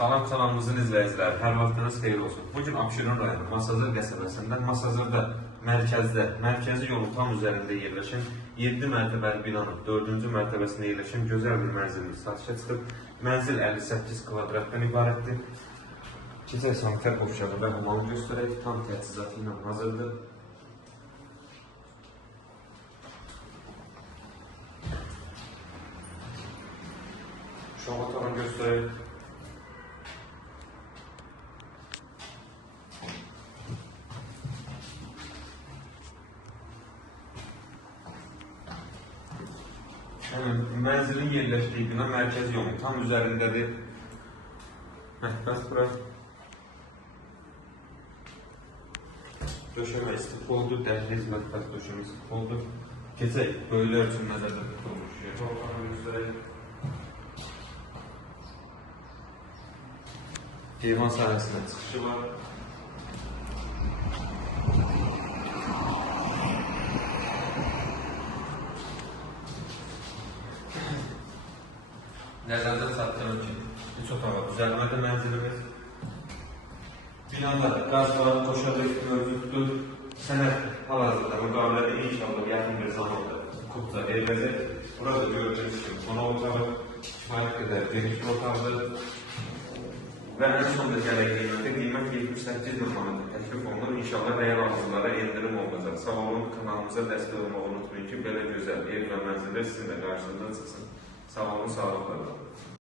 Salam kanalımızın izləyiciləri, hər vaxtınız xeyir olsun. Bugün Abşeron rayonu Masazır qəsəbəsində, Masazırda mərkəzi yolun tam üzərində yerləşən 7 mərtəbəli binanın 4-cü mərtəbəsində yerləşən gözəl bir mənzillik satışa çıxıb. Mənzil 58 kvadratdan ibarətdir. Keçək sanitar qovşağı və hamamı göstərək, tam təchizatı ilə hazırdır. Uşaq otağını göstərək. Mənzilin yerləşdiyi bina mərkəzi yolun tam üzərindədir. Mətbəx bura. Döşəmə istifoldur, dəhliz mətbəx döşəmə istifoldur. Keçək, böyüklər üçün nəzərdə tutulmuş yer. Orqanı göstərək. Heyvan sahəsinə çıxışı var. Nəzərdə çatdırır ki, 3 otağa düzəlmədə mənzilimiz. Binada qaz var, qoşadək mövcuddur. Sənət hal-hazırda müqavilədə inşallah yaxın bir zamanda kubda veriləcək. Burada gördüyünüz kimi qonaq otağı, kifayət qədər geniş bir otaqdır. Və ən sonda gələk qiymət 78 manat təklif olunur. İnşallah real arzulara endirim olacaq. Sağ olun, kanalımıza dəstək olmağı unutmayın ki, belə gözəl ev və mənzillər sizin də qarşınıza çıxsın. Sağ olun, sağlıqlarla.